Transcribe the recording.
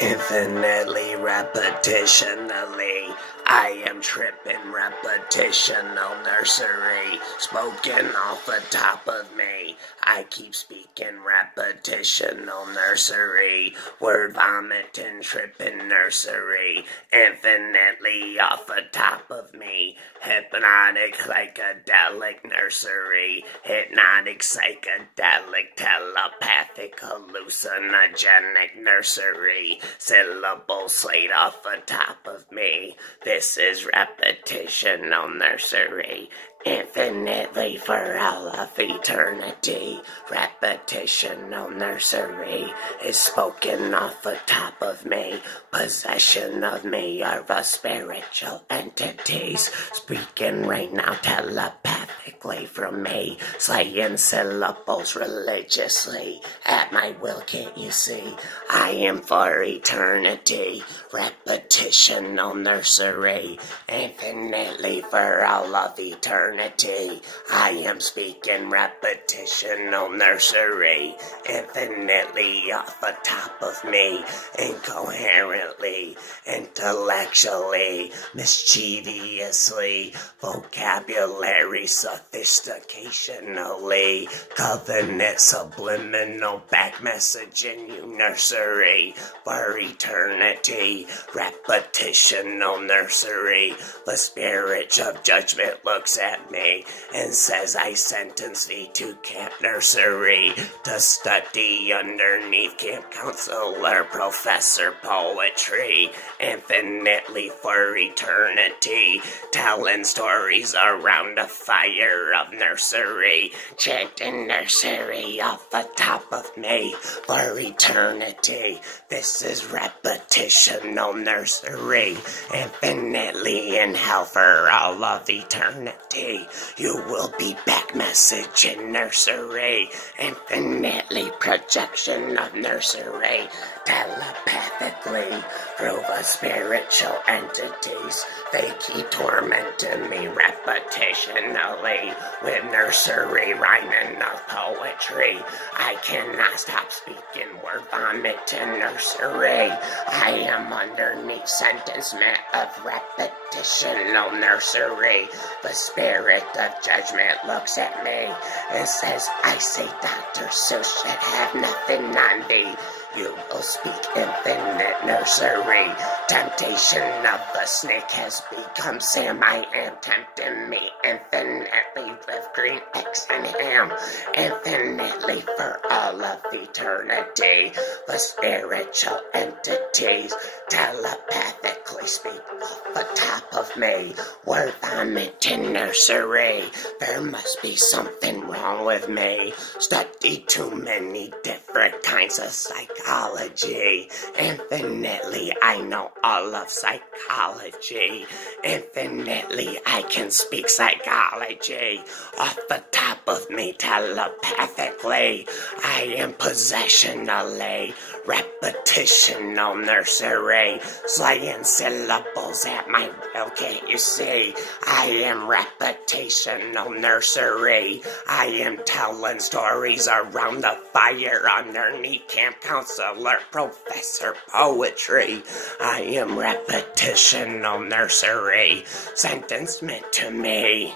Infinitely repetitionally, I am tripping repetitional nursery, spoken off the top of me. I keep speaking repetitional nursery, word vomiting, tripping nursery, infinitely off the top of me. Hypnotic, psychedelic nursery, hypnotic, psychedelic, telepathic, hallucinogenic nursery. Syllable slate off the top of me. This is repetitional nursery. Infinitely for all of eternity. Repetitional nursery is spoken off the top of me. Possession of me are the spiritual entities. Speaking right now telepathically from me. Slaying syllables religiously. At my will, can't you see? I am for eternity. Repetitional nursery. Infinitely for all of eternity. I am speaking repetitional nursery, infinitely off the top of me, incoherently, intellectually, mischievously, vocabulary sophisticationally, covenant subliminal back messaging you nursery, for eternity, repetitional nursery. The spirit of judgment looks at me and says I sentence thee to camp nursery to study underneath camp counselor professor poetry, infinitely for eternity, telling stories around a fire of nursery, chanting nursery off the top of me for eternity. This is repetitional nursery, infinitely in hell for all of eternity. You will be back messaging nursery, infinitely projection of nursery, telepathically through the spiritual entities. They keep tormenting me repetitionally with nursery rhyming of poetry. I cannot stop speaking word vomit in nursery. I am underneath sentencement of repetitional nursery. The spirit of judgment looks at me and says, I say Dr. Seuss should have nothing on thee. You will speak infinite nursery. Temptation of the snake has become Sam. I am tempting me infinitely with green eggs and ham. Infinitely for all of eternity. The spiritual entities telepathically speak off the top of me. Word vomit in nursery. There must be something wrong with me. Study too many different kinds of psychology. Infinitely, I know all of psychology. Infinitely, I can speak psychology. Off the top of me, telepathically. I am possessionally, repetitional nursery. Slaying syllables at my will, can't you see? I am repetitional nursery. I am telling stories around the fire underneath camp counselor professor poetry. I am repetitional nursery. Sentencement to me.